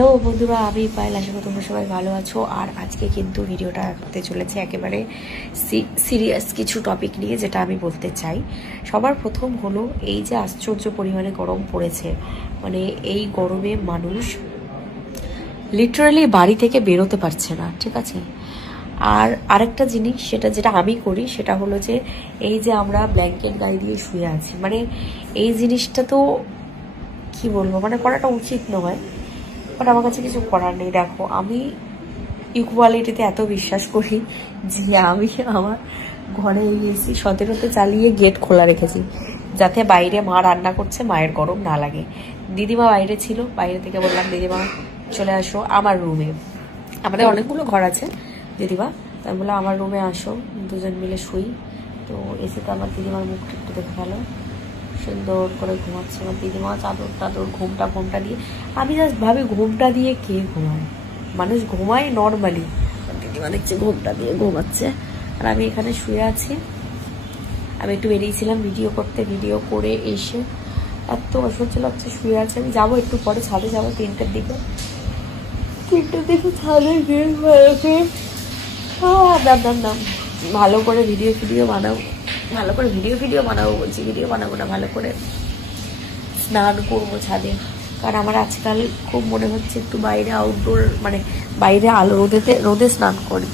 Hello বন্ধুরা, আমি পায়েল। আশা করি তোমরা সবাই ভালো আছো। আর আজকে কিন্তু ভিডিওটা হতে চলেছে একেবারে সিরিয়াস কিছু টপিক নিয়ে, যেটা আমি বলতে চাই। সবার প্রথম হলো এই যে আশ্চর্য পরিমাণে গরম পড়েছে, মানে এই গরমে মানুষ লিটারালি বাড়ি থেকে বেরোতে পারছে না, ঠিক আছে। আর আরেকটা জিনিস, যেটা আমি করি, সেটা হলো যে এই যে আমরা ব্ল্যাঙ্কেট গায়ে দিয়ে শুয়ে আছি, মানে এই জিনিসটা তো কি বলবো, মানে করাটা উচিত নয়, বাট আমার কাছে কিছু করার নেই। দেখো, আমি ইকুয়ালিটিতে এত বিশ্বাস করি যে আমি আমার ঘরে এসি 17তে চালিয়ে গেট খোলা রেখেছি, যাতে বাইরে মা রান্না করছে, মায়ের গরম না লাগে। দিদিমা বাইরে ছিল, বাইরে থেকে বললাম দিদিমা চলে আসো আমার রুমে। আমাদের অনেকগুলো ঘর আছে দিদিমা, তাই বললাম আমার রুমে আসো, দুজন মিলে শুই। তো এসে তো আমার দিদিমার মুখটা একটু দেখে গেলো, সুন্দর করে ঘুমাচ্ছে আমার দিদিমা, চাদর টাদর ঘুমটা দিয়ে। আমি জাস্ট ভাবি, ঘুমটা দিয়ে কে ঘুমায়? মানুষ ঘুমায় নর্মালি, দিদিমা দেখছে ঘুমটা দিয়ে ঘুমাচ্ছে, আর আমি এখানে শুয়ে আছি। আমি একটু বেরিয়েছিলাম ভিডিও করতে, ভিডিও করে এসে এত অসহ্য লাগছে, শুয়ে আছে। আমি যাবো একটু পরে, ছাদে যাবো 3টের দিকে ছাদে গিয়ে ভালো করে ভিডিও বানাবো, ভালো করে ভিডিও বানাবো বলছি, ভিডিও বানাবো না, ভালো করে স্নান করবো ছাদে। কারণ আমার আজকাল খুব মনে হচ্ছে একটু বাইরে আউটডোর, মানে বাইরে আলো রোদে স্নান করি।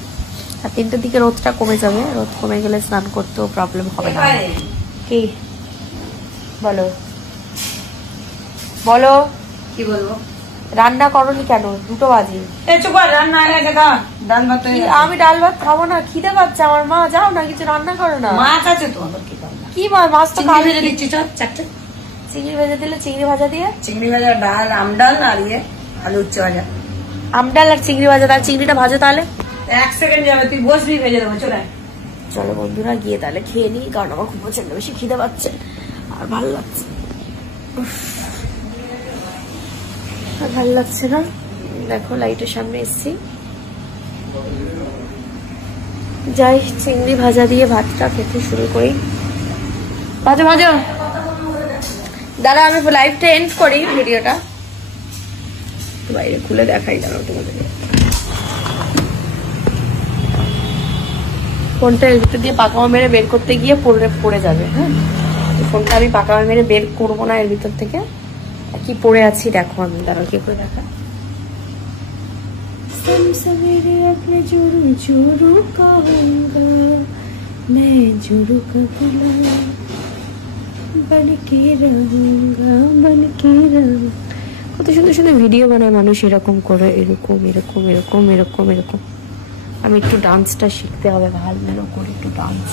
আর 3টের দিকে রোদটা কমে যাবে, রোদ কমে গেলে স্নান করতেও প্রবলেম হবে না। কি বলো বলো, কি বলবো? রান্না করনি কেন? 2টো বাজে। আমি ডাল ভাত খাবো না, খিদে পাচ্ছে আমার। মা যাও না, কিছু রান্না করো না। মাছ আছে তো, কি মাছ তো ভেজে দিচ্ছি, চারটে চিংড়ি ভেজে দিলে, চিংড়ি ভাজা দিয়ে চিংড়ি ভাজা, ডাল, আমডাল আর আলু উচ্চ ভাজা। আমডাল আর চিংড়ি ভাজা, তাহলে চিংড়িটা ভাজো তাহলে। 1 সেকেন্ড যাবে, তুই বসবি, ভেজে দেবো। চলো বন্ধুরা, গিয়ে তাহলে খেয়ে নিই, কারণ আমার খুব প্রচন্ড বেশি খিদে পাচ্ছে আর ভালো লাগছে, ভালো লাগছে না। দেখো লাইটের সামনে এসছি, যাই চিংড়ি ভাজা দিয়ে ভাতটা খেতে শুরু করি। ভাজো দাঁড়া, আমি লাইভটা এন্ড করি, ভিডিওটা বাইরে খুলে দেখাই। দাঁড়াও তোমাদের, ফোনটা এর ভিতর দিয়ে পাকামা মেরে বের করতে গিয়ে পড়ে যাবে। হ্যাঁ, ফোনটা আমি পাকামা মেরে বের করবো না এর ভিতর থেকে। কি পড়ে আছি দেখো, আমি দাঁড়াও কি করে দেখা। কত সুন্দর সুন্দর ভিডিও বানায় মানুষ, এরকম করে, এরকম এরকম এরকম এরকম এরকম। আমি একটু ডান্সটা শিখতে হবে, ভালো করে একটু ডান্স।